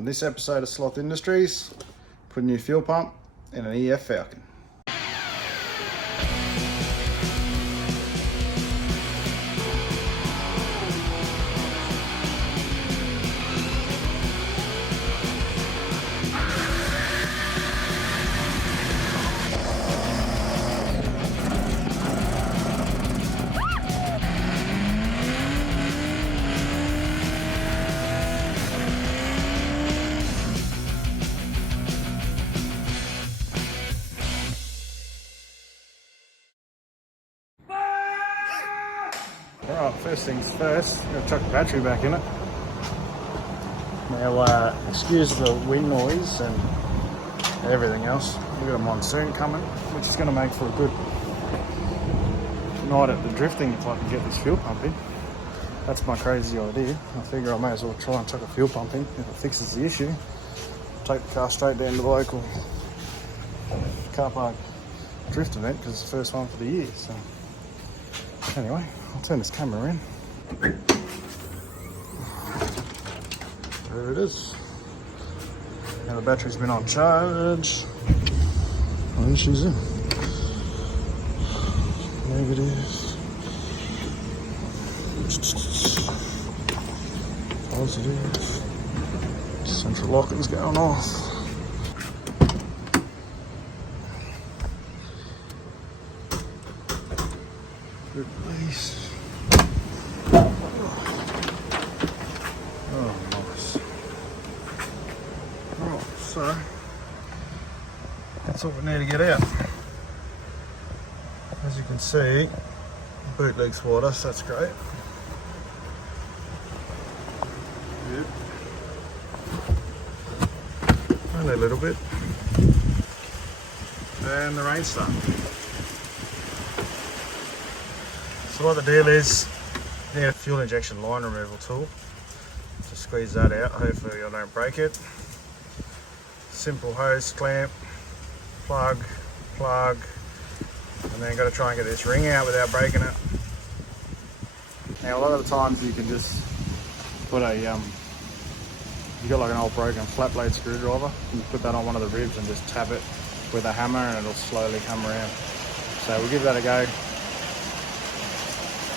On this episode of Sloth Industries, put a new fuel pump in an EF Falcon. Alright, first things first, I'm going to chuck the battery back in it. Now, excuse the wind noise and everything else. We've got a monsoon coming, which is going to make for a good night at the drifting if I can get this fuel pump in. That's my crazy idea. I figure I may as well try and chuck a fuel pump in if it fixes the issue. Take the car straight down to the local car park drift event because it's the first one for the year. So anyway, I'll turn this camera in. There it is. Now the battery's been on charge. And she's in. Negative. Positive. Central locking's going off. Release. Oh, nice. Right, so that's all we need to get out. As you can see, boot legs water, so that's great. Yep. Only a little bit. And the rain's starting. So what the deal is, you need a fuel injection line removal tool to squeeze that out. Hopefully you don't break it. Simple hose clamp, plug, and then got to try and get this ring out without breaking it. Now a lot of the times you can just put a, you got like an old broken flat blade screwdriver, you put that on one of the ribs and just tap it with a hammer and it'll slowly come around. So we'll give that a go.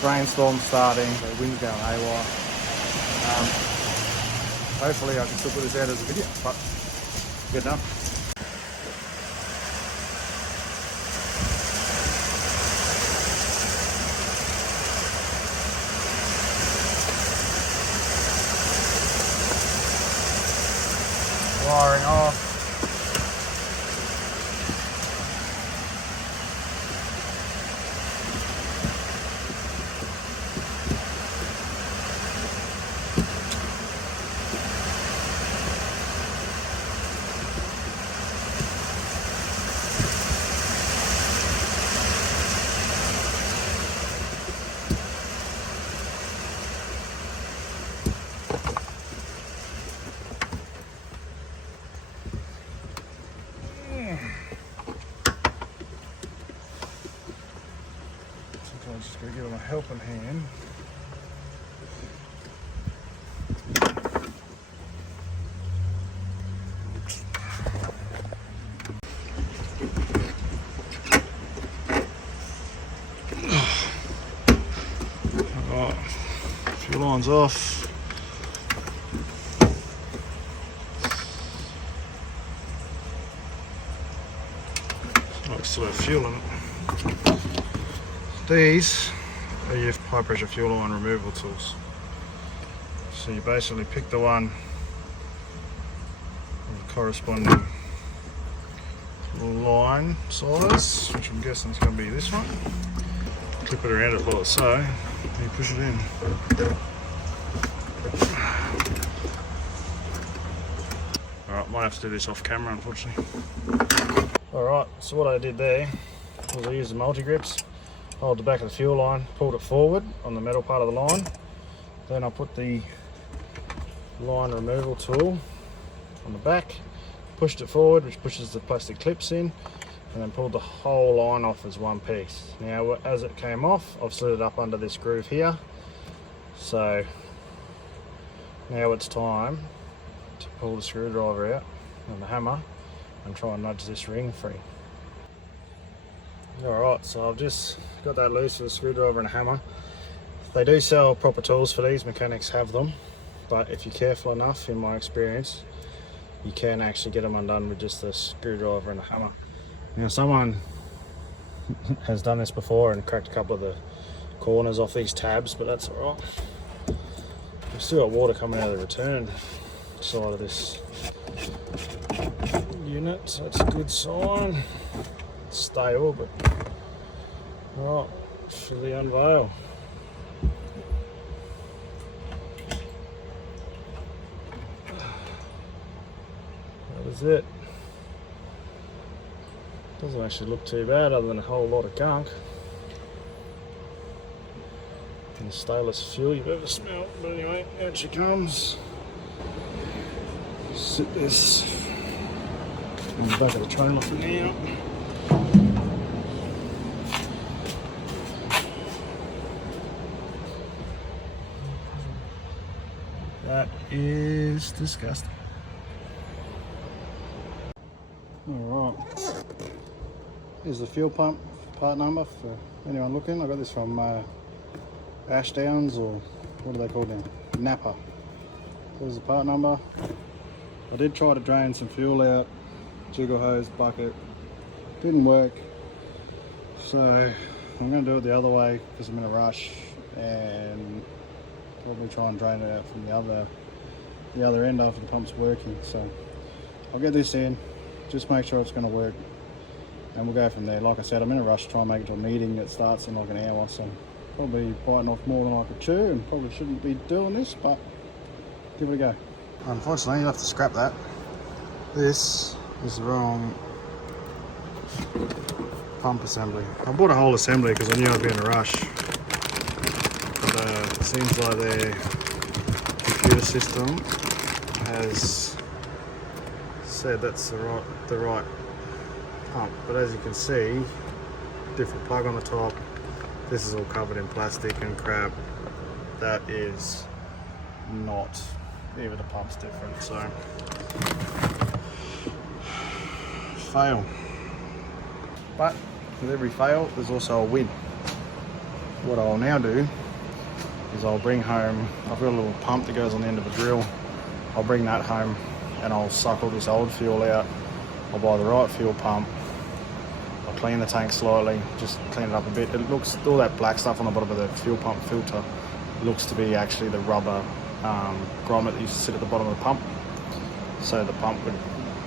Rainstorm starting, the wind's going haywire. Hopefully I can still put this out as a video, but good enough. Wiring off. I'm just going to give him a helping hand. Alright, fuel line's off. Like still have fuel in it. These are your high pressure fuel line removal tools. So you basically pick the one with the corresponding line size, which I'm guessing is going to be this one. Clip it around it like so, and you push it in. Alright, might have to do this off camera unfortunately. Alright, so what I did there was I used the multi-grips. Hold the back of the fuel line, pulled it forward on the metal part of the line. Then I put the line removal tool on the back, pushed it forward, which pushes the plastic clips in, and then pulled the whole line off as one piece. Now as it came off, I've slid it up under this groove here. So now it's time to pull the screwdriver out and the hammer and try and nudge this ring free. Alright, so I've just got that loose with a screwdriver and a hammer. They do sell proper tools for these, mechanics have them, but if you're careful enough, in my experience, you can actually get them undone with just a screwdriver and a hammer. Now someone has done this before and cracked a couple of the corners off these tabs, but that's alright. We've still got water coming out of the return side of this unit, so that's a good sign. It's stable, but alright, for the unveil. That is it. Doesn't actually look too bad other than a whole lot of gunk. And the stainless fuel you've ever smelled, but anyway, out she comes. Sit this in the back of the trailer for now. That is disgusting. Alright, here's the fuel pump part number for anyone looking. I got this from Ashdowns, or what do they call them? Napa. There's the part number. I did try to drain some fuel out, jiggle hose, bucket, didn't work. So I'm going to do it the other way because I'm in a rush, and probably try and drain it out from the other end after the pump's working. So I'll get this in, just make sure it's going to work, and we'll go from there. Like I said, I'm in a rush to try and make it to a meeting that starts in like an hour, so probably biting off more than I could chew, and probably shouldn't be doing this, but give it a go. Unfortunately, you'll have to scrap that. This is the wrong pump assembly. I bought a whole assembly because I knew I'd be in a rush, but it seems like their computer system has said that's the right pump, but as you can see, different plug on the top. This is all covered in plastic and crap. That is not, even the pump's different, so fail. But with every fail, there's also a win. What I'll now do is I'll bring home, I've got a little pump that goes on the end of a drill. I'll bring that home and I'll suck all this old fuel out. I'll buy the right fuel pump. I'll clean the tank slightly, just clean it up a bit. It looks, all that black stuff on the bottom of the fuel pump filter looks to be actually the rubber grommet that used to sit at the bottom of the pump, so the pump would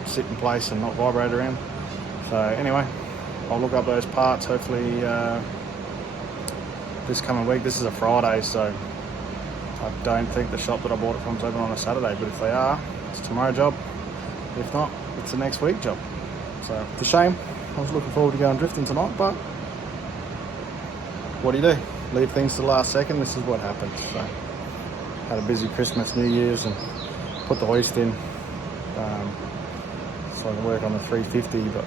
sit in place and not vibrate around. So anyway, I'll look up those parts hopefully this coming week. This is a Friday, so I don't think the shop that I bought it from is open on a Saturday, but if they are, it's tomorrow job. If not, it's a next week job. So it's a shame. I was looking forward to going drifting tonight, but what do you do? Leave things to the last second. This is what happens. So had a busy Christmas, New Year's, and put the hoist in so I can work on the 350, but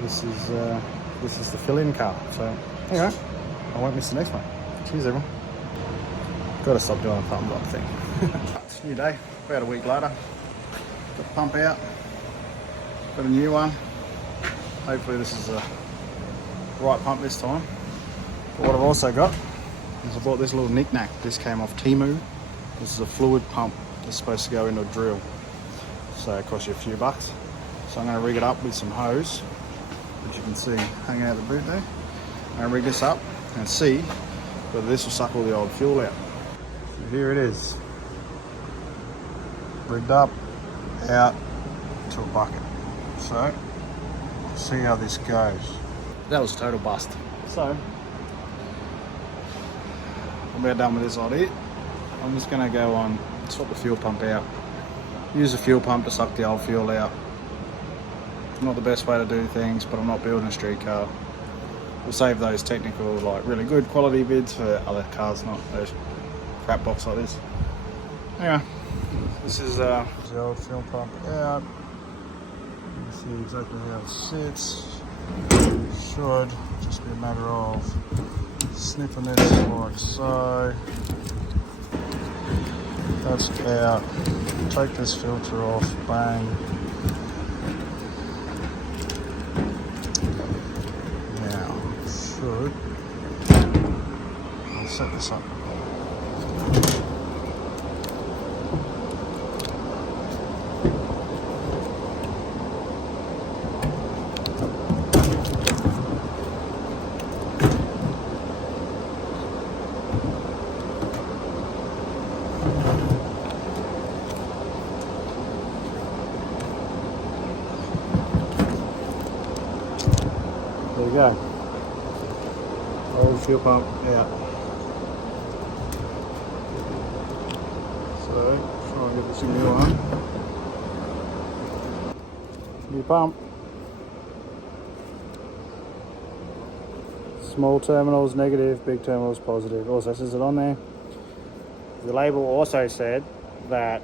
this is the fill-in car. So anyway, I won't miss the next one. Cheers everyone. Gotta stop doing a thumbs up thing. It's a new day, about a week later. Got the pump out, got a new one. Hopefully this is the right pump this time. But what I've also got is I bought this little knick-knack. This came off Temu. This is a fluid pump that's supposed to go into a drill. So it costs you a few bucks. So I'm going to rig it up with some hose, as you can see hanging out the boot there. I'm going to rig this up and see whether this will suck all the old fuel out. So here it is. Rigged up, out to a bucket. So, see how this goes. That was a total bust. So, I'm about done with this idea. I'm just going to go on, swap the fuel pump out. Use the fuel pump to suck the old fuel out. Not the best way to do things, but I'm not building a street car. We'll save those technical, like really good quality vids for other cars, not those crap box like this. Anyway, this is the old fuel pump out. You can see exactly how it sits. Should just be a matter of snipping this like so. That's out. Take this filter off, bang. Now, I'll set this up. There we go. Old fuel pump out. So, try and get this a new one. New pump. Small terminals negative, big terminals positive. Also says it on there. The label also said that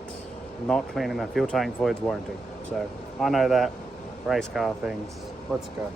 not cleaning the fuel tank voids warranty. So, I know that. Race car things. Let's go.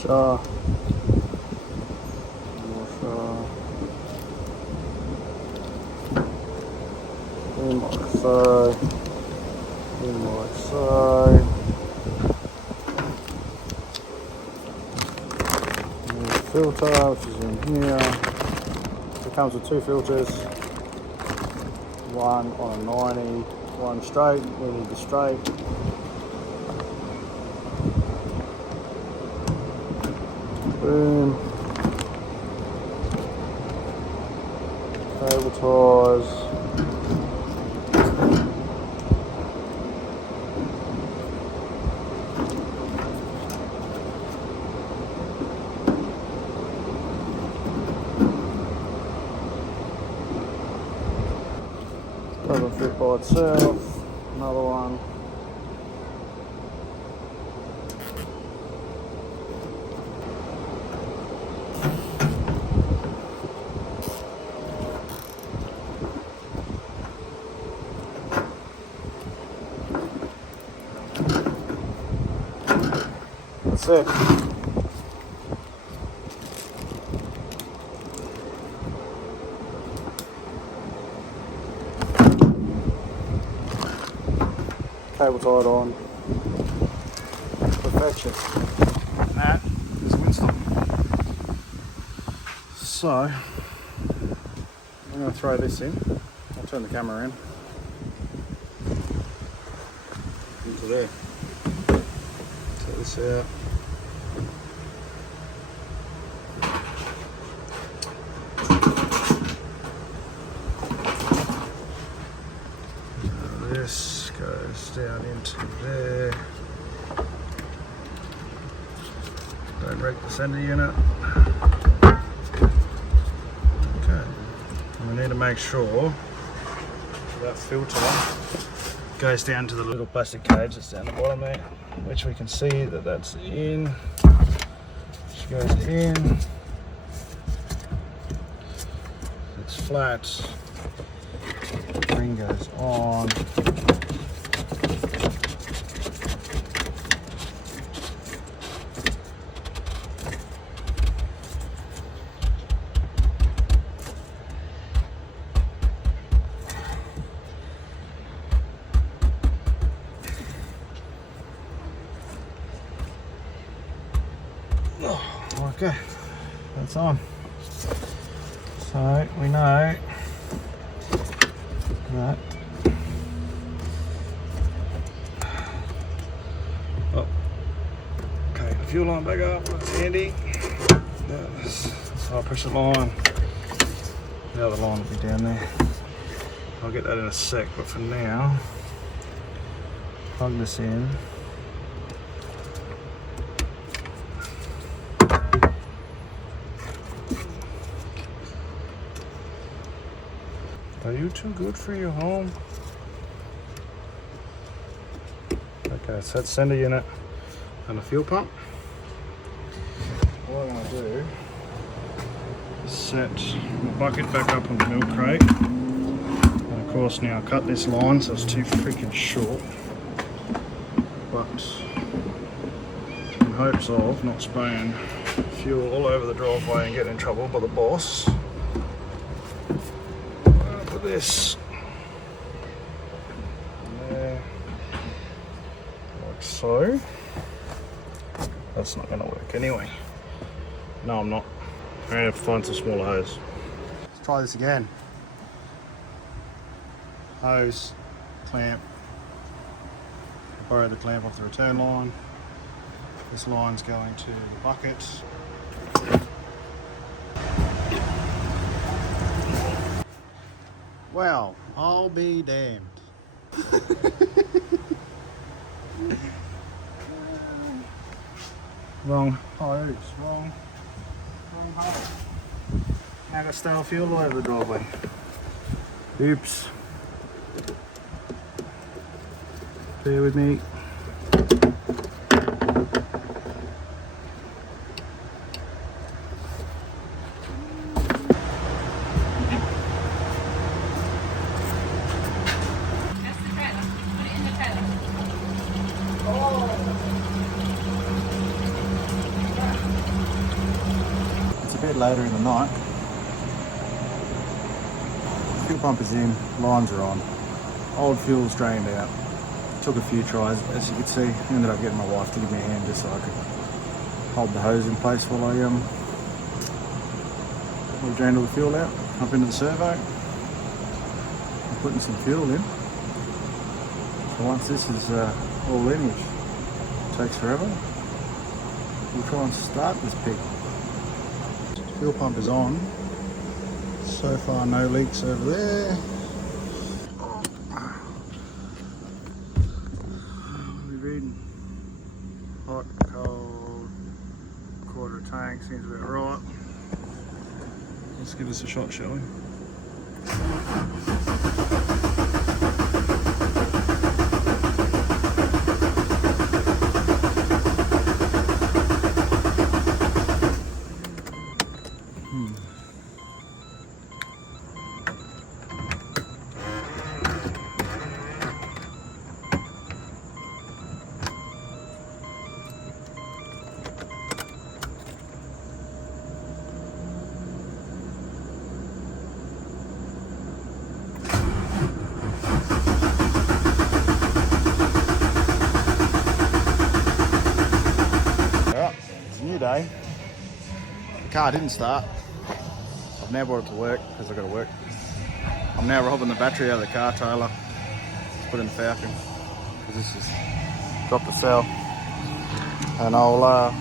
Washer. Like so. Like so. Filter, which is in here. It comes with two filters. One on a 90, one straight. We need the straight. Boom. Cable ties. Doesn't fit by itself. Another one. That's it. Cable tied on. Perfection. And that is Winston. So, I'm going to throw this in. I'll turn the camera in. Into there. Take this out. This goes down into there. Don't wreck the center unit. Okay. And we need to make sure that filter goes down to the little plastic cage that's down the bottom there, which we can see that that's in. Which goes in. It's flat. Ring goes on. Okay, that's on. So we know that fuel line back up, that's handy. That's high pressure line. The other line will be down there. I'll get that in a sec, but for now, plug this in. Are you too good for your home? Okay, so that's sender unit and a fuel pump. What I'm going to do is set the bucket back up on the milk crate. And of course now cut this line so it's too freaking short. But in hopes of not spraying fuel all over the driveway and getting in trouble by the boss. This there, like so. That's not going to work anyway. No, I'm not. I'm going to have to find some smaller hose. Let's try this again. Hose, clamp. Borrow the clamp off the return line. This line's going to the bucket. Well, I'll be damned. Wrong hose, wrong hose. Now I got stale fuel all over the driveway. Oops. Bear with me. Later in the night. Fuel pump is in, lines are on. Old fuel's drained out. Took a few tries, as you can see. Ended up getting my wife to give me a hand just so I could hold the hose in place while I drained all the fuel out. Up into the servo. I'm putting some fuel in. So once this is all in, which takes forever, we'll try and start this pig. Fuel pump is on. So far no leaks over there. We're reading hot, cold, quarter of tank, seems about right. Let's give this a shot, shall we? Day. The car didn't start. I've now brought it to work because I've got to work. I'm now robbing the battery out of the car trailer, put in the Falcon because this is dropped the cell, and I'll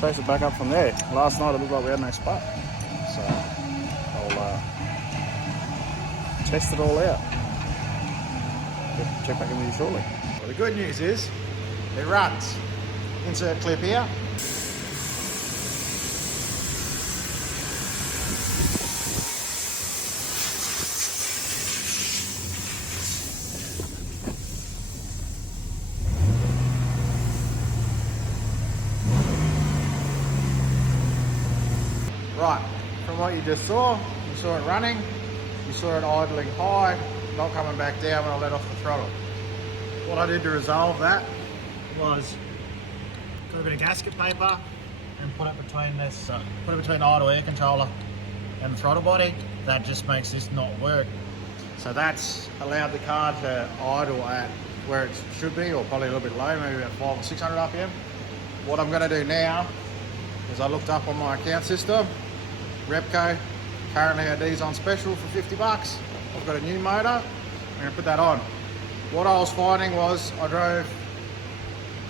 chase it back up from there. Last night it looked like we had no spot, so I'll test it all out. Check back in with you shortly. Well, the good news is it runs. Insert clip here. Right, from what you just saw, you saw it running, you saw it idling high, not coming back down when I let off the throttle. What I did to resolve that was a bit of gasket paper and put it between this, put it between the idle air controller and the throttle body. That just makes this not work. So that's allowed the car to idle at where it should be, or probably a little bit low, maybe about 500 or 600 RPM. What I'm going to do now is I looked up on my account system, Repco, currently our D's on special for 50 bucks. I've got a new motor, I'm going to put that on. What I was finding was I drove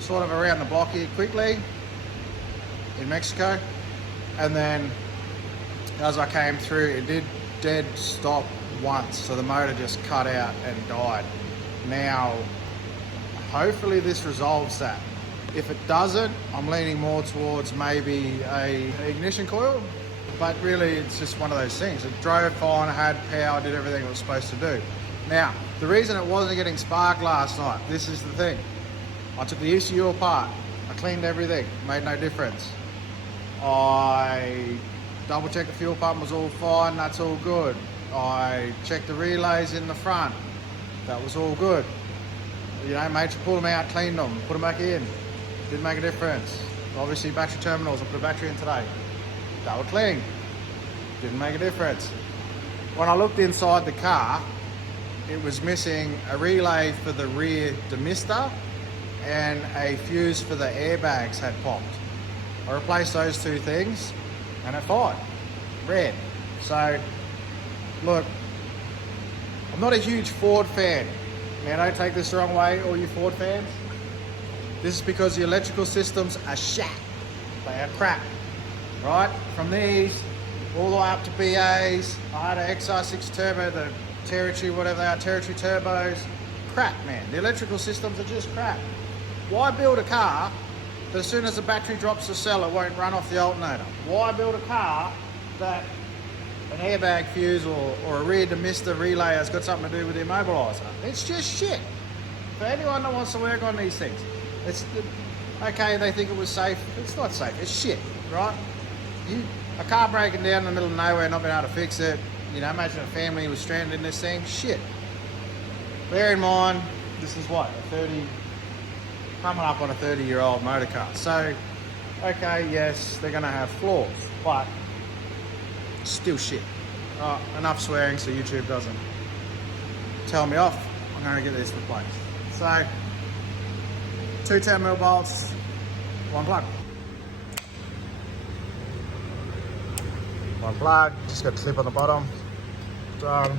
sort of around the block here quickly in Mexico, and then as I came through, it did dead stop once, so the motor just cut out and died. Now, hopefully this resolves that. If it doesn't, I'm leaning more towards maybe a ignition coil, but really it's just one of those things. It drove fine, had power, did everything it was supposed to do. Now, the reason it wasn't getting spark last night, this is the thing. I took the ECU apart, I cleaned everything, made no difference. I double checked the fuel pump was all fine, that's all good. I checked the relays in the front, that was all good. You know, made sure pull them out, cleaned them, put them back in. Didn't make a difference. Obviously battery terminals, I put a battery in today. They were clean. Didn't make a difference. When I looked inside the car, it was missing a relay for the rear demister and a fuse for the airbags had popped. I replaced those two things and it fired. Red. So, look, I'm not a huge Ford fan. Now don't take this the wrong way, all you Ford fans. This is because the electrical systems are shit. They are crap, right? From these, all the way up to BAs. I had an XR6 turbo, the Territory, whatever they are, Territory turbos. Crap, man. The electrical systems are just crap. Why build a car that as soon as the battery drops the cell, it won't run off the alternator? Why build a car that an airbag fuse or a rear demister relay has got something to do with the immobiliser? It's just shit. For anyone that wants to work on these things, it's okay, they think it was safe. It's not safe, it's shit, right? A car breaking down in the middle of nowhere, not being able to fix it. You know, imagine a family was stranded in this thing, shit. Bear in mind, this is what, coming up on a 30-year-old motor car. So, okay, yes, they're gonna have flaws, but still shit. Enough swearing so YouTube doesn't tell me off. I'm gonna get this replaced. So, 2 10mm bolts, 1 plug. 1 plug, just got a clip on the bottom. Done.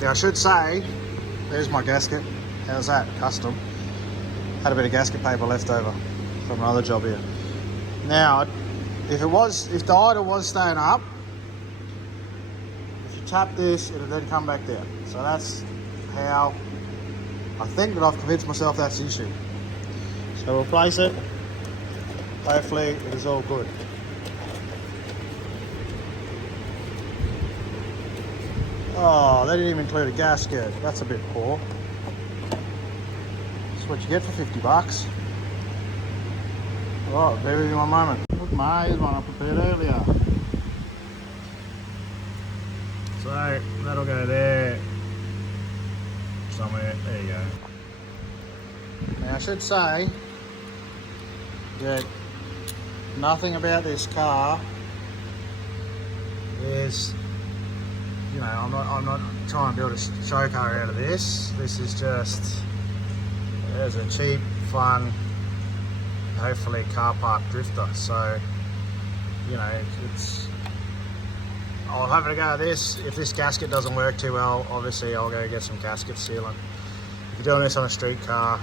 Now I should say, there's my gasket. How's that? Custom. Had a bit of gasket paper left over from another job here. Now, if the idle was staying up, if you tap this, it'll then come back down. So that's how I think that I've convinced myself that's the issue. So we'll replace it. Hopefully it is all good. Oh, they didn't even include a gasket. That's a bit poor. That's what you get for 50 bucks. Right, bear with me one moment. Look, mate, here's one I prepared earlier. So, that'll go there. Somewhere. There you go. Now, I should say that nothing about this car is, you know, I'm not trying to build a show car out of this. This is just as a cheap, fun, hopefully car park drifter. So, you know, I'll have a go at this. If this gasket doesn't work too well, obviously I'll go get some gasket sealant. If you're doing this on a street car,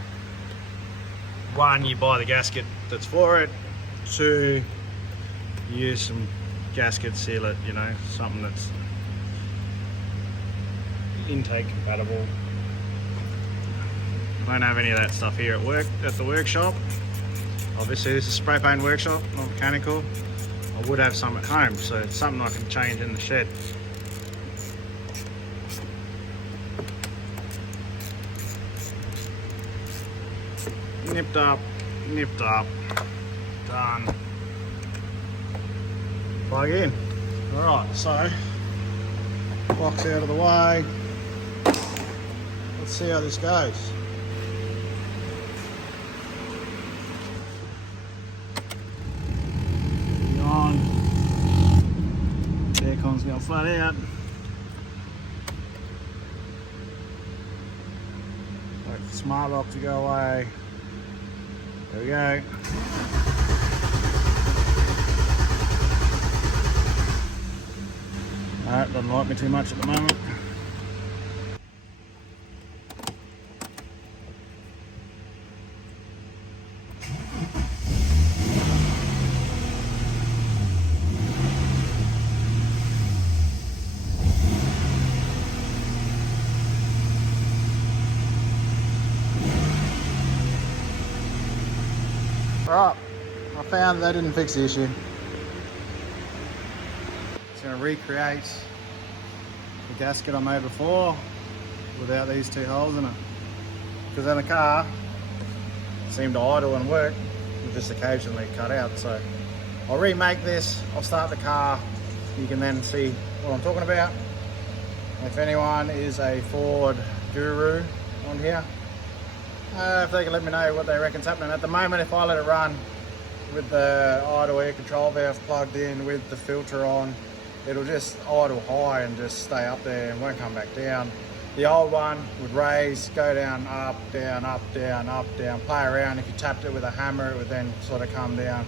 1, you buy the gasket that's for it. 2, use some gasket sealant, you know, something that's intake compatible. I don't have any of that stuff here at the workshop. Obviously this is a spray paint workshop, not mechanical. I would have some at home, so it's something I can change in the shed. Nipped up, done. Plug in. Alright, so box out of the way. Let's see how this goes. flat out. Wait for the smart lock to go away. There we go. No, doesn't like me too much at the moment. Right, I found that didn't fix the issue. It's going to recreate the gasket I made before without these two holes in it. Because in the car, it seemed to idle and work, it just occasionally cut out. So I'll remake this, I'll start the car, you can then see what I'm talking about. If anyone is a Ford guru on here, if they can let me know what they reckon's happening. At the moment, if I let it run with the idle air control valve plugged in with the filter on, it'll just idle high and just stay up there and won't come back down. The old one would raise, go down, up, down, up, down, up, down, play around. If you tapped it with a hammer, it would then sort of come down.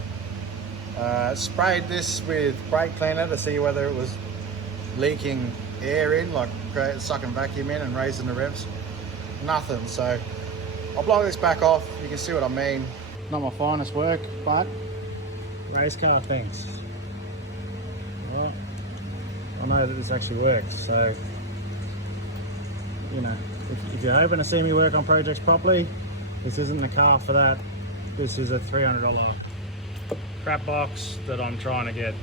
Sprayed this with brake cleaner to see whether it was leaking air in, like sucking vacuum in and raising the revs. Nothing, so I'll blow this back off, you can see what I mean. Not my finest work, but Race car things. Well, I know that this actually works, so you know, if you're hoping to see me work on projects properly, this isn't the car for that. This is a $300 crap box that I'm trying to get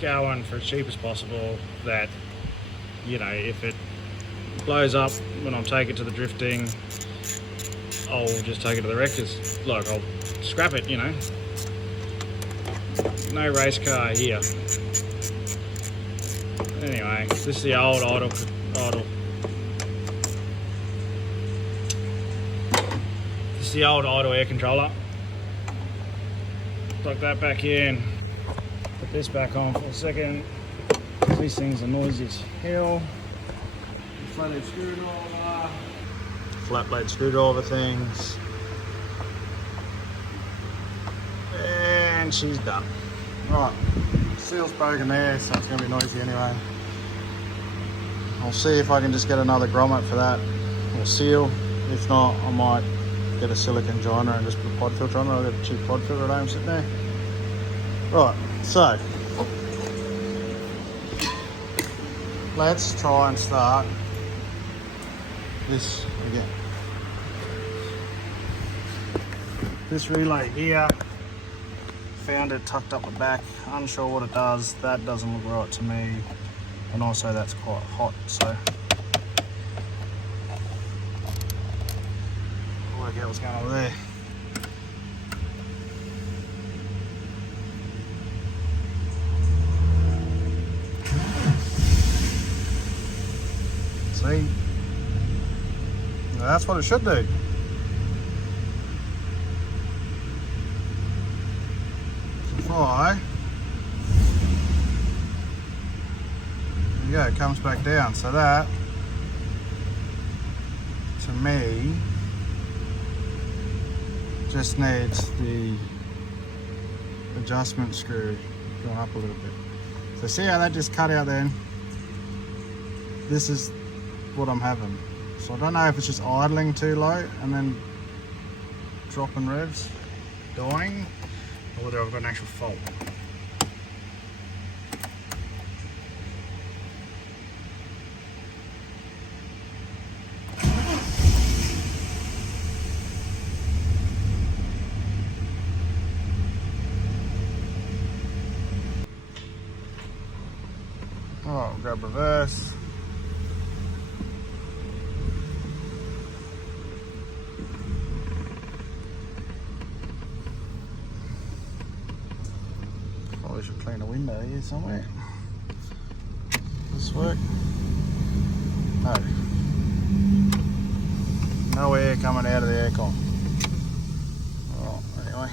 going for as cheap as possible, that, you know, if it blows up when I'm taking it to the drifting, I'll just take it to the wreckers. Like, I'll scrap it, you know. No race car here. Anyway, this is the old idle. This is the old idle air controller. Plug that back in. Put this back on for a second. These things are noisy as hell. Flathead screwdriver. Flat blade screwdriver things, and she's done. right, seal's broken there, so it's going to be noisy anyway. I'll see if I can just get another grommet for that, or seal. If not, I might get a silicone joiner and just put a pod filter on it. I've got a cheap pod filter at home sitting there. Right, so let's try and start this again. This relay here, found it tucked up the back, unsure what it does. That doesn't look right to me, and also that's quite hot, so I'll work out what's going on there. See? Now that's what it should do. There you go, it comes back down. So that, to me, just needs the adjustment screw going up a little bit. So see how that just cut out then? This is what I'm having. So I don't know if it's just idling too low and then dropping revs, dying, or whether I've got an actual fault. Oh, grab reverse. Probably should clean a window here somewhere. Does this work? No. No air coming out of the aircon. Oh, anyway.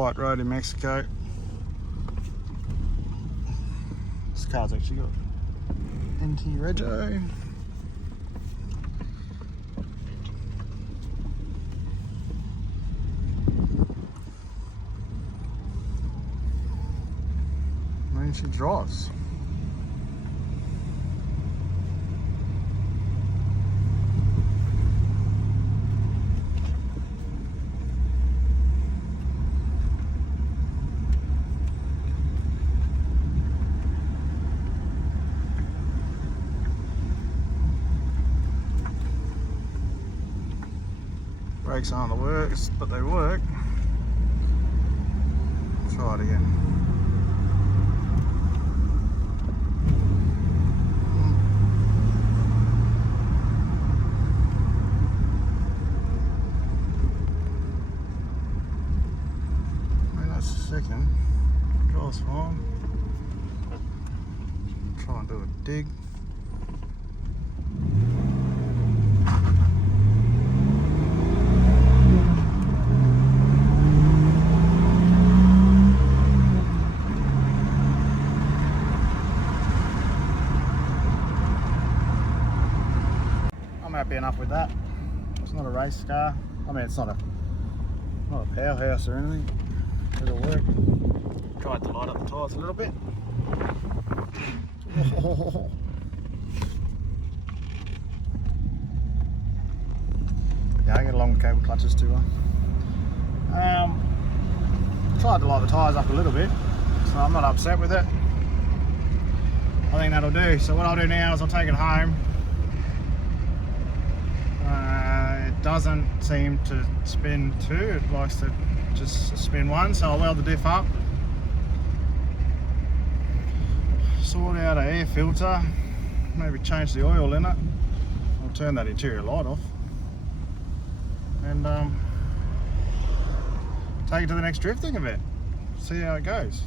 quiet road in Mexico. This car's actually got NT Rego. And she drives. Brakes aren't the works, but they work. Try it again. Second, drives fine. Try and do a dig. I'm happy enough with that. It's not a race car. I mean, it's not a powerhouse or anything. It'll work. Tried to light up the tyres a little bit. Yeah, I get along with cable clutches too. Tried to light the tyres up a little bit, so I'm not upset with it. I think that'll do. So what I'll do now is I'll take it home. It doesn't seem to spin two, it likes to just spin one, so I'll weld the diff up, sort out an air filter, maybe change the oil in it. I'll turn that interior light off and take it to the next drifting event, see how it goes.